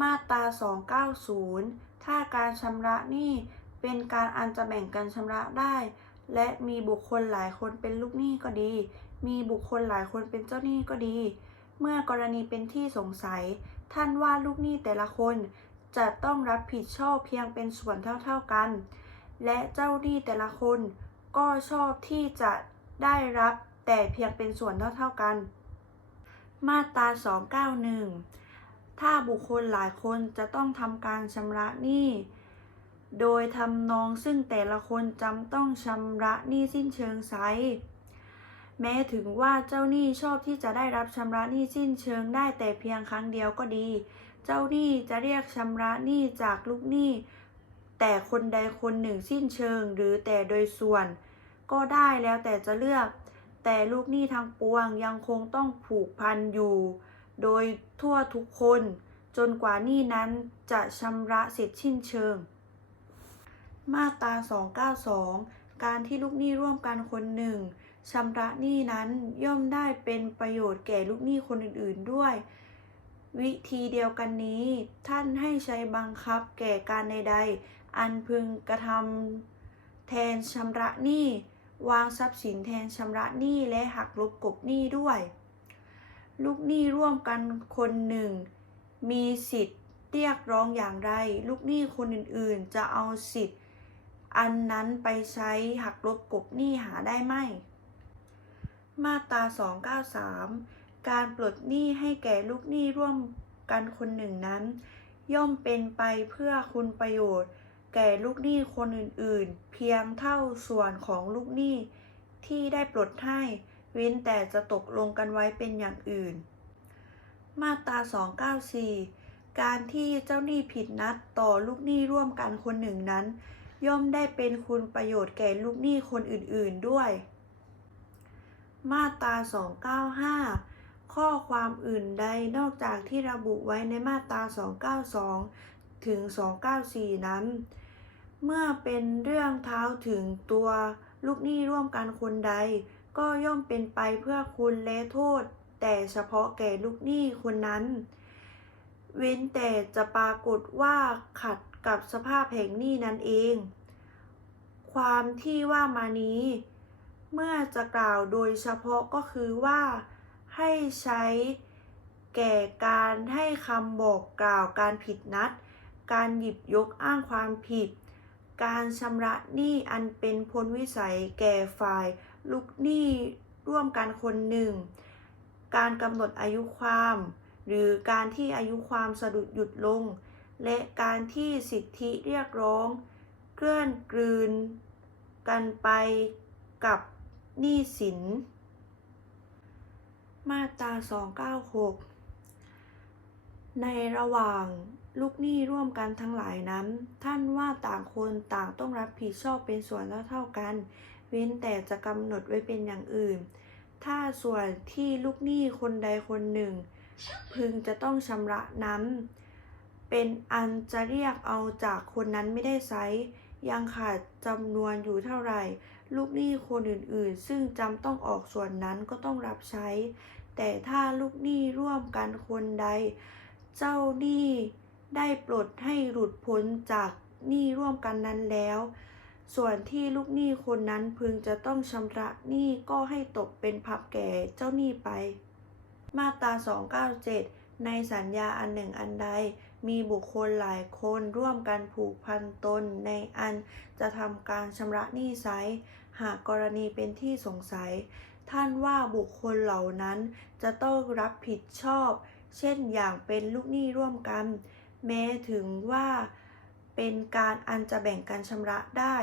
มาตรา 290 ถ้าการชำระหนี้เป็นการอันจะแบ่งกันชำระได้ และมีบุคคลหลายคนเป็นลูกหนี้ก็ดี มีบุคคลหลายคนเป็นเจ้าหนี้ก็ดี เมื่อกรณีเป็นที่สงสัย ท่านว่าลูกหนี้แต่ละคนจะต้องรับผิดชอบเพียงเป็นส่วนเท่าๆกัน และเจ้าหนี้แต่ละคนก็ชอบที่จะได้รับแต่เพียงเป็นส่วนเท่าๆกัน มาตรา 291 ถ้าบุคคลหลายคนจะต้องทำการชำระหนี้ โดยทำนองซึ่งแต่ละคนจำต้องชำระหนี้สิ้นเชิงไซแม้ถึงว่าเจ้าหนี้ชอบที่จะได้รับชำระหนี้สิ้นเชิงได้แต่เพียงครั้งเดียวก็ดี เจ้าหนี้จะเรียกชำระหนี้จากลูกหนี้ แต่คนใดคนหนึ่งสิ้นเชิง หรือแต่โดยส่วน ก็ได้แล้วแต่จะเลือก แต่ลูกหนี้ทางปวงยังคงต้องผูกพันอยู่ โดยทั่วทุกคนจนกว่าหนี้นั้นจะชำระเสร็จสิ้นเชิง มาตรา 292 การที่ลูกหนี้ร่วมกันคนหนึ่งชำระหนี้นั้นย่อมได้เป็นประโยชน์แก่ลูกหนี้คนอื่น ๆด้วย วิธีเดียวกันนี้ ท่านให้ใช้บังคับแก่การใดๆ อันพึงกระทำแทนชำระหนี้ วางทรัพย์สินแทนชำระหนี้และหักลบกบหนี้ด้วย ลูกหนี้ร่วมกันคนหนึ่ง มีสิทธิ์เรียกร้องอย่างไร ลูกหนี้คนอื่นๆ จะเอาสิทธิ์ อันนั้นไปใช้หักลบกบหนี้หาได้ไหม มาตรา293 การปลดหนี้ให้แก่ลูกหนี้ร่วมกันคนหนึ่งนั้น ย่อมเป็นไปเพื่อคุณประโยชน์ แก่ลูกหนี้คนอื่นๆ เพียงเท่าส่วนของลูกหนี้ที่ได้ปลดให้ เว้นแต่จะตกลงกันไว้เป็นอย่างอื่น มาตรา 294 การที่เจ้าหนี้ผิดนัดต่อลูกหนี้ร่วมกันคนหนึ่งนั้น ย่อมได้เป็นคุณประโยชน์แก่ลูกหนี้คนอื่นๆด้วย มาตรา 295ข้อความอื่นใดนอกจากที่ระบุไว้ในมาตรา 292 ถึง 294 นั้น เมื่อเป็นเรื่องเท้าถึงตัวลูกหนี้ร่วมกันคนใด ก็ย่อมเป็นไปเพื่อคุณและโทษ แต่เฉพาะแก่ลูกหนี้คนนั้น เว้นแต่จะปรากฏว่าขัดกับสภาพแห่งหนี้นั้นเอง ความที่ว่ามานี้ เมื่อจะกล่าวโดยเฉพาะก็คือว่า ให้ใช้แก่การให้คำบอกกล่าวการผิดนัด การหยิบยกอ้างความผิด การชำระหนี้อันเป็นพ้นวิสัยแก่ฝ่าย ลูกหนี้ร่วมกันคนหนึ่ง การกำหนดอายุความ หรือการที่อายุความสะดุดหยุดลง และการที่สิทธิเรียกร้องเกลื่อนกลืนกันไปกับหนี้สิน มาตรา 296 ในระหว่างลูกหนี้ร่วมกันทั้งหลายนั้น ท่านว่าต่างคนต่างต้องรับผิดชอบเป็นส่วนเท่าๆกัน ว้นแต่จะกำหนดไว้เป็นอย่างอื่น ถ้าส่วนที่ลูกหนี้คนใดคนหนึ่ง พึงจะต้องชำระนั้น เป็นอันจะเรียกเอาจากคนนั้นไม่ได้ไซร้ยังขาดจำนวนอยู่เท่าไหร่ ลูกหนี้คนอื่นๆ ซึ่งจำต้องออกส่วนนั้นก็ต้องรับใช้ แต่ถ้าลูกหนี้ร่วมกันคนใด เจ้าหนี้ได้ปลดให้หลุดพ้นจากหนี้ร่วมกันนั้นแล้ว ส่วนที่ลูกหนี้คนนั้นพึงจะต้องชำระหนี้ก็ให้ตกเป็นพับแก่เจ้าหนี้ไป มาตรา 297 ในสัญญาอันหนึ่งอันใด มีบุคคลหลายคนร่วมกันผูกพันตนในอันจะทำการชำระหนี้ไซหากกรณีเป็นที่สงสัย ท่านว่าบุคคลเหล่านั้นจะต้องรับผิดชอบ เช่นอย่างเป็นลูกหนี้ร่วมกัน แม้ถึงว่า เป็นการอันจะแบ่งกันชำระได้